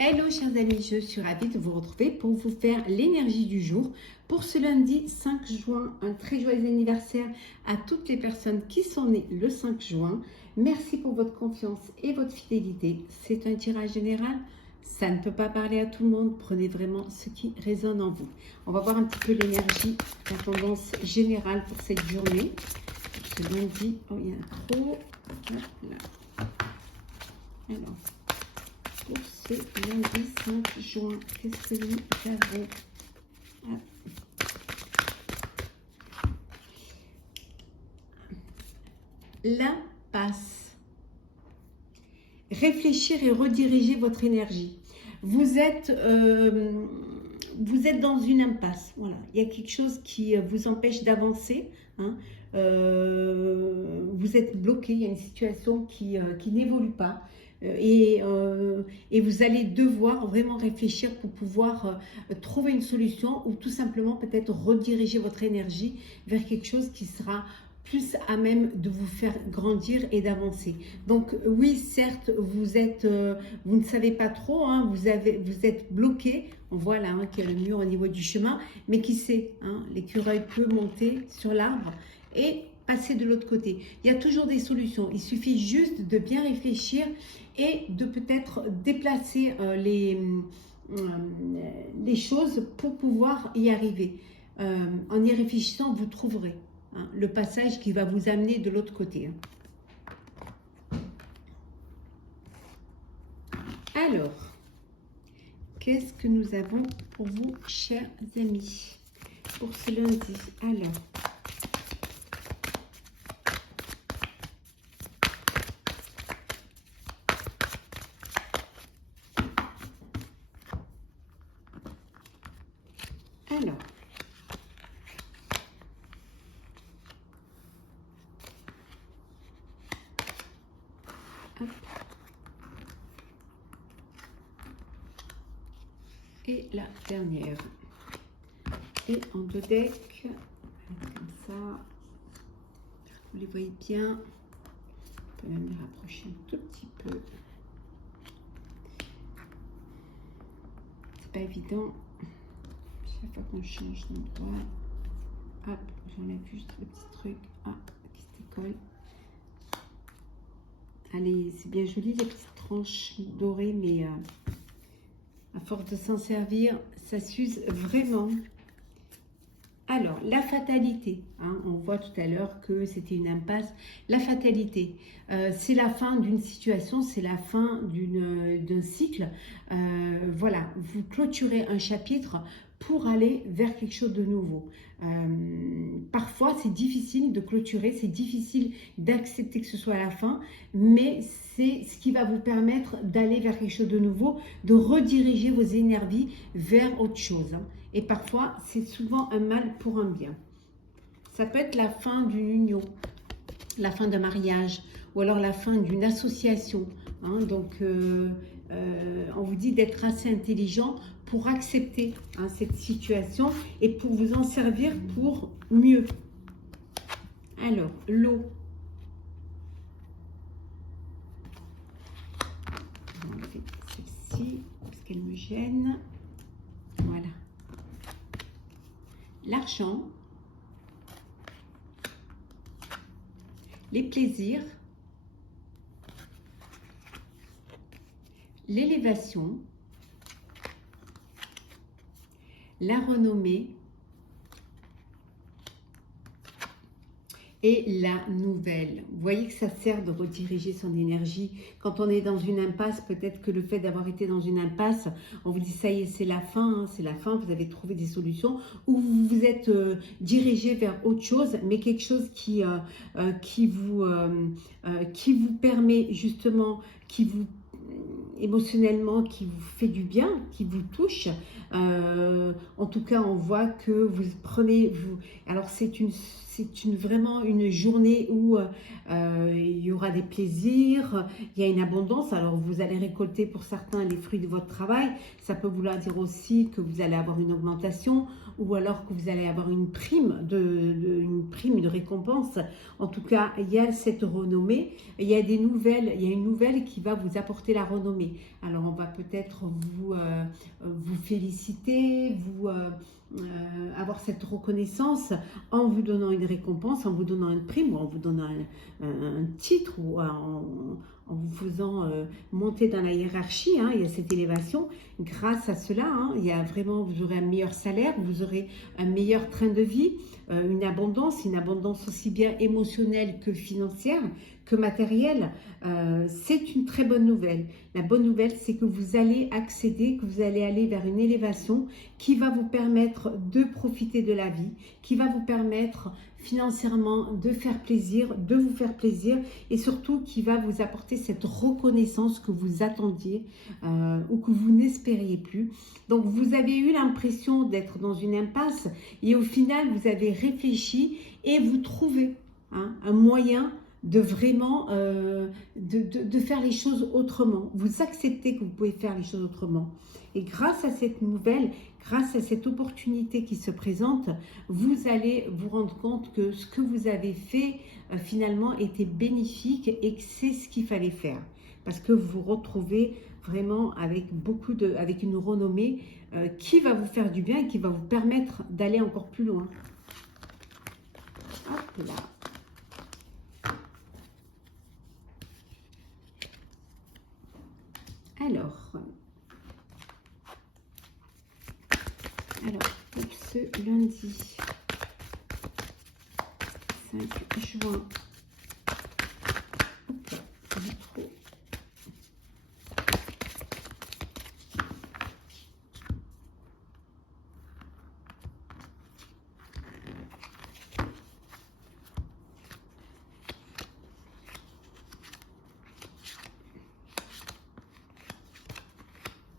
Hello chers amis, je suis ravie de vous retrouver pour vous faire l'énergie du jour pour ce lundi 5 juin. Un très joyeux anniversaire à toutes les personnes qui sont nées le 5 juin. Merci pour votre confiance et votre fidélité. C'est un tirage général, ça ne peut pas parler à tout le monde. Prenez vraiment ce qui résonne en vous. On va voir un petit peu l'énergie, la tendance générale pour cette journée. Ce lundi, oh il y a un trop. Là. Alors. Pour ce lundi 5 juin, qu'est-ce que nous avons? L'impasse. Réfléchir et rediriger votre énergie. Vous êtes dans une impasse. Voilà. Il y a quelque chose qui vous empêche d'avancer. Hein. Vous êtes bloqué. Il y a une situation qui n'évolue pas. Et vous allez devoir vraiment réfléchir pour pouvoir trouver une solution ou tout simplement peut-être rediriger votre énergie vers quelque chose qui sera plus à même de vous faire grandir et d'avancer. Donc oui, certes, vous ne savez pas trop, hein, vous êtes bloqué. On voit là qu'il y a le mur au niveau du chemin, mais qui sait, hein, l'écureuil peut monter sur l'arbre et passer de l'autre côté. Il y a toujours des solutions. Il suffit juste de bien réfléchir et de peut-être déplacer les choses pour pouvoir y arriver. En y réfléchissant, vous trouverez le passage qui va vous amener de l'autre côté. Alors, qu'est-ce que nous avons pour vous, chers amis, pour ce lundi? Alors, hop. Et la dernière. Et en deux decks, comme ça, vous les voyez bien. On peut même les rapprocher un tout petit peu. C'est pas évident. Chaque fois qu'on change d'endroit, hop, j'enlève juste le petit truc qui se décolle. Allez, c'est bien joli les petites tranches dorées, mais à force de s'en servir, ça s'use vraiment. Alors, la fatalité, hein, on voit tout à l'heure que c'était une impasse. La fatalité, c'est la fin d'une situation, c'est la fin d'un cycle. Voilà, vous clôturez un chapitre pour aller vers quelque chose de nouveau. Parfois, c'est difficile de clôturer, c'est difficile d'accepter que ce soit la fin, mais c'est ce qui va vous permettre d'aller vers quelque chose de nouveau, de rediriger vos énergies vers autre chose. Hein. Et parfois, c'est souvent un mal pour un bien. Ça peut être la fin d'une union, la fin d'un mariage, ou alors la fin d'une association. Hein. Donc, on vous dit d'être assez intelligent pour accepter, hein, cette situation et pour vous en servir pour mieux. Alors, l'eau. On va enlever celle-ci parce qu'elle me gêne. Voilà. L'argent, les plaisirs, l'élévation, la renommée et la nouvelle. Vous voyez que ça sert de rediriger son énergie. Quand on est dans une impasse, peut-être que le fait d'avoir été dans une impasse, on vous dit ça y est, c'est la fin, hein, c'est la fin, vous avez trouvé des solutions, ou vous vous êtes dirigé vers autre chose, mais quelque chose qui vous permet justement, émotionnellement, qui vous fait du bien, qui vous touche. En tout cas, on voit que vous prenez, alors c'est vraiment une journée où il y aura des plaisirs, il y a une abondance. Alors vous allez récolter pour certains les fruits de votre travail. Ça peut vouloir dire aussi que vous allez avoir une augmentation ou alors que vous allez avoir une prime, une récompense. En tout cas, il y a cette renommée. Il y a des nouvelles, il y a une nouvelle qui va vous apporter la renommée. Alors on va peut-être vous féliciter, avoir cette reconnaissance en vous donnant une récompense, en vous donnant une prime ou en vous donnant un titre ou en vous faisant monter dans la hiérarchie, hein, il y a cette élévation. Grâce à cela, hein, il y a vraiment, vous aurez un meilleur salaire, vous aurez un meilleur train de vie, une abondance aussi bien émotionnelle que financière, que matérielle. C'est une très bonne nouvelle. La bonne nouvelle, c'est que vous allez accéder, que vous allez aller vers une élévation qui va vous permettre de profiter de la vie, qui va vous permettre financièrement de faire plaisir, de vous faire plaisir et surtout qui va vous apporter cette reconnaissance que vous attendiez ou que vous n'espériez plus. Donc vous avez eu l'impression d'être dans une impasse et au final vous avez réfléchi et vous trouvez un moyen de vraiment de faire les choses autrement. Vous acceptez que vous pouvez faire les choses autrement. Et grâce à cette nouvelle, grâce à cette opportunité qui se présente, vous allez vous rendre compte que ce que vous avez fait finalement était bénéfique et que c'est ce qu'il fallait faire. Parce que vous vous retrouvez vraiment avec avec une renommée qui va vous faire du bien et qui va vous permettre d'aller encore plus loin. Hop là. Alors, pour ce lundi 5 juin,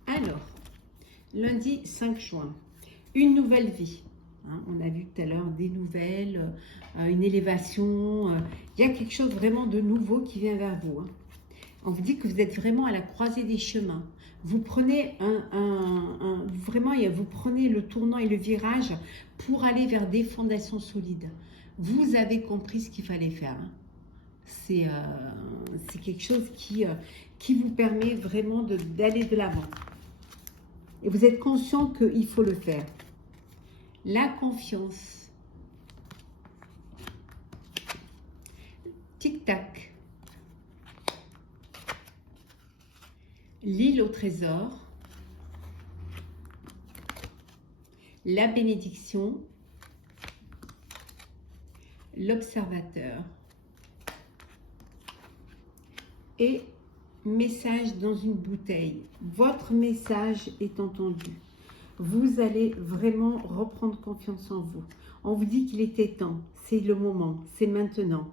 alors, lundi 5 juin, une nouvelle vie. On a vu tout à l'heure des nouvelles, une élévation. Il y a quelque chose vraiment de nouveau qui vient vers vous. On vous dit que vous êtes vraiment à la croisée des chemins. Vous prenez vous prenez le tournant et le virage pour aller vers des fondations solides. Vous avez compris ce qu'il fallait faire. C'est quelque chose qui vous permet vraiment d'aller de l'avant. Et vous êtes conscient qu'il faut le faire. La confiance. Tic-tac. L'île au trésor. La bénédiction. L'observateur. Et message dans une bouteille. Votre message est entendu. Vous allez vraiment reprendre confiance en vous. On vous dit qu'il était temps, c'est le moment, c'est maintenant.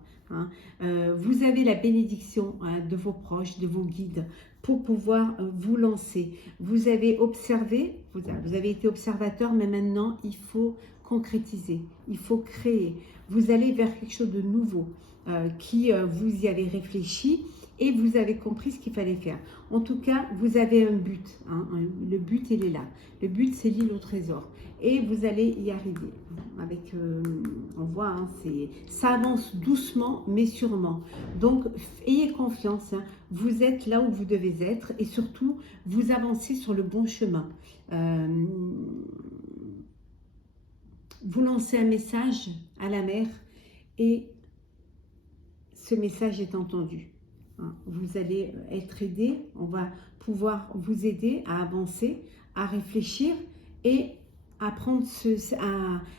Vous avez la bénédiction de vos proches, de vos guides pour pouvoir vous lancer. Vous avez observé, vous avez été observateur, mais maintenant il faut concrétiser, il faut créer. Vous allez vers quelque chose de nouveau vous y avez réfléchi et vous avez compris ce qu'il fallait faire. En tout cas, vous avez un but. Le but, il est là. Le but, c'est l'île au trésor. Et vous allez y arriver. Avec, on voit, ça avance doucement, mais sûrement. Donc, ayez confiance. Vous êtes là où vous devez être. Et surtout, vous avancez sur le bon chemin. Vous lancez un message à la mer et ce message est entendu. Vous allez être aidé, on va pouvoir vous aider à avancer, à réfléchir et à prendre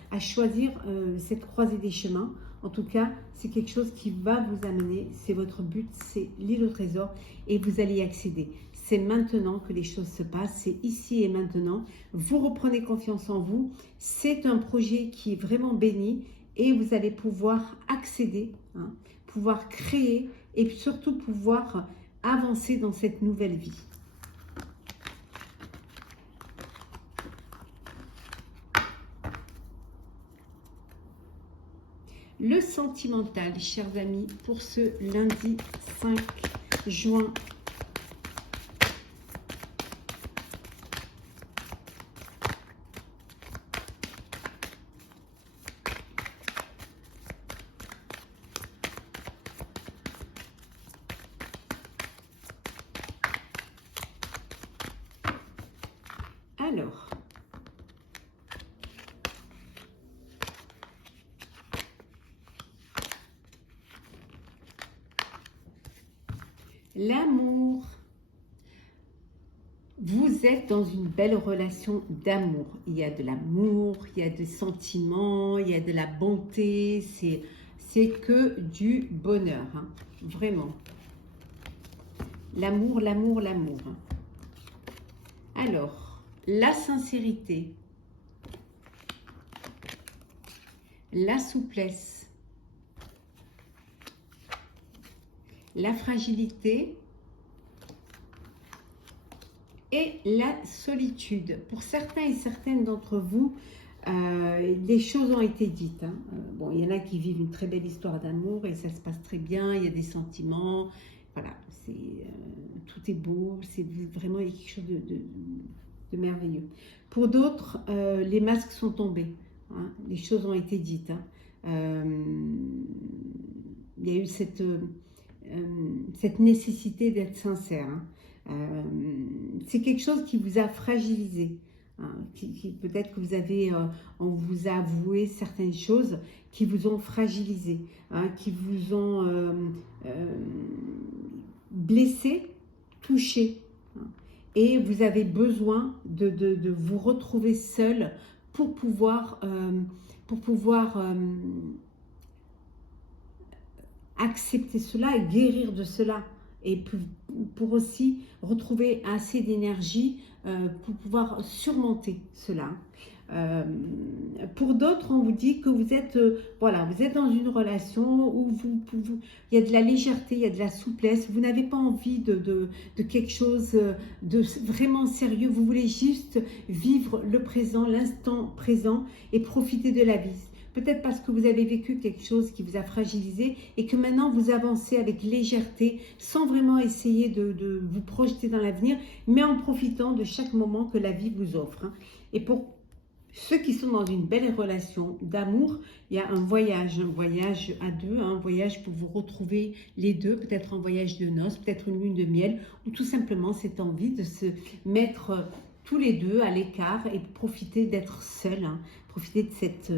à choisir cette croisée des chemins. En tout cas, c'est quelque chose qui va vous amener, c'est votre but, c'est l'île au trésor et vous allez y accéder. C'est maintenant que les choses se passent, c'est ici et maintenant. Vous reprenez confiance en vous, c'est un projet qui est vraiment béni et vous allez pouvoir accéder, pouvoir créer et surtout pouvoir avancer dans cette nouvelle vie. le sentimental, chers amis, pour ce lundi 5 juin. Alors, l'amour. Vous êtes dans une belle relation d'amour. Il y a de l'amour, il y a des sentiments, il y a de la bonté. C'est que du bonheur, hein, vraiment. L'amour, l'amour, l'amour. Alors, la sincérité, la souplesse, la fragilité et la solitude. Pour certains et certaines d'entre vous, des choses ont été dites. Hein. Bon, il y en a qui vivent une très belle histoire d'amour et ça se passe très bien, il y a des sentiments, voilà, tout est beau, c'est vraiment quelque chose de merveilleux. Pour d'autres, les masques sont tombés, hein, les choses ont été dites. Hein. Il y a eu cette nécessité d'être sincère. Hein. C'est quelque chose qui vous a fragilisé. Hein, peut-être que vous avez, on vous a avoué certaines choses qui vous ont fragilisé, hein, qui vous ont blessé, touché. Hein, et vous avez besoin de vous retrouver seul pour pouvoir accepter cela et guérir de cela. Et pour aussi retrouver assez d'énergie pour pouvoir surmonter cela. Pour d'autres, on vous dit que vous êtes, voilà, vous êtes dans une relation où il y a de la légèreté, il y a de la souplesse, vous n'avez pas envie de quelque chose de vraiment sérieux, vous voulez juste vivre le présent, l'instant présent et profiter de la vie. Peut-être parce que vous avez vécu quelque chose qui vous a fragilisé et que maintenant vous avancez avec légèreté sans vraiment essayer de vous projeter dans l'avenir, mais en profitant de chaque moment que la vie vous offre. Hein. Et pour ceux qui sont dans une belle relation d'amour, il y a un voyage à deux, un voyage pour vous retrouver les deux, peut-être un voyage de noces, peut-être une lune de miel, ou tout simplement cette envie de se mettre tous les deux à l'écart et profiter d'être seuls, hein, profiter de cette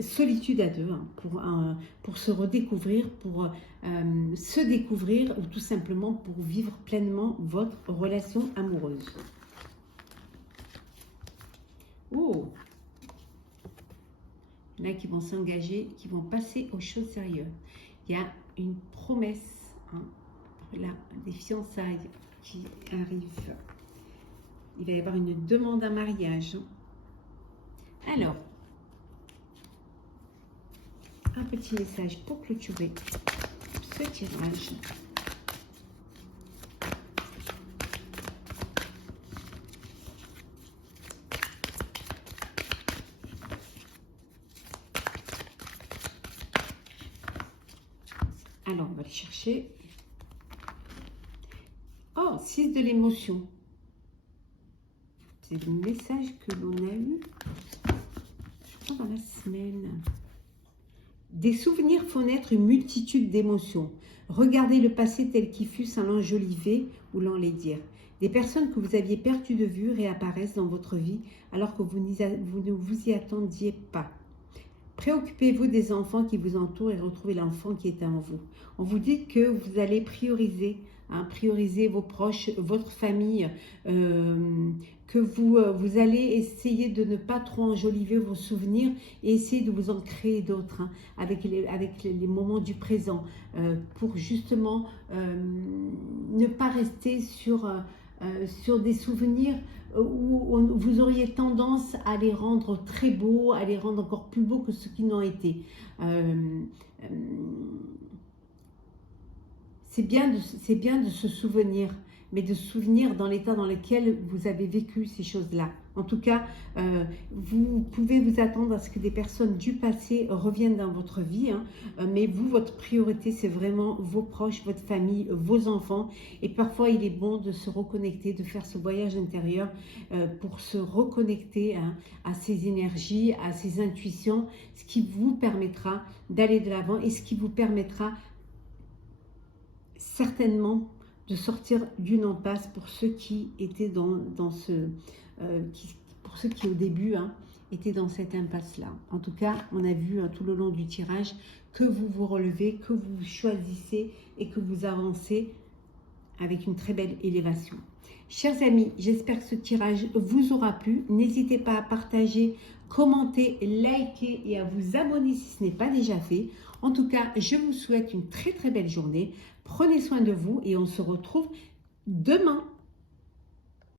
solitude à deux, hein, pour se redécouvrir, pour se découvrir ou tout simplement pour vivre pleinement votre relation amoureuse. Oh, il y en a qui vont s'engager, qui vont passer aux choses sérieuses. Il y a une promesse, hein, là, des fiançailles qui arrivent. Il va y avoir une demande en mariage. Alors, un petit message pour clôturer ce tirage. Alors, on va le chercher. Oh, 6 de l'émotion. C'est le message que l'on a eu, je crois, dans la semaine. Des souvenirs font naître une multitude d'émotions. Regardez le passé tel qu'il fut sans l'enjoliver ou l'enlaidir. Des personnes que vous aviez perdues de vue réapparaissent dans votre vie alors que vous ne vous y attendiez pas. Préoccupez-vous des enfants qui vous entourent et retrouvez l'enfant qui est en vous. On vous dit que vous allez prioriser, hein, prioriser vos proches, votre famille, que vous allez essayer de ne pas trop enjoliver vos souvenirs et essayer de vous en créer d'autres, hein, avec les moments du présent, pour justement ne pas rester sur des souvenirs où vous auriez tendance à les rendre très beaux, à les rendre encore plus beaux que ce qu'ils n'ont été. C'est bien de se souvenir, mais de souvenir dans l'état dans lequel vous avez vécu ces choses-là. En tout cas, vous pouvez vous attendre à ce que des personnes du passé reviennent dans votre vie, hein, mais vous, votre priorité, c'est vraiment vos proches, votre famille, vos enfants. Et parfois, il est bon de se reconnecter, de faire ce voyage intérieur pour se reconnecter, hein, à ces énergies, à ces intuitions, ce qui vous permettra d'aller de l'avant et ce qui vous permettra certainement de sortir d'une impasse pour ceux qui étaient dans ce... pour ceux qui au début, hein, étaient dans cette impasse-là. En tout cas, on a vu, hein, tout le long du tirage que vous vous relevez, que vous choisissez et que vous avancez avec une très belle élévation. Chers amis, j'espère que ce tirage vous aura plu. N'hésitez pas à partager, commenter, liker et à vous abonner si ce n'est pas déjà fait. En tout cas, je vous souhaite une très très belle journée. Prenez soin de vous et on se retrouve demain.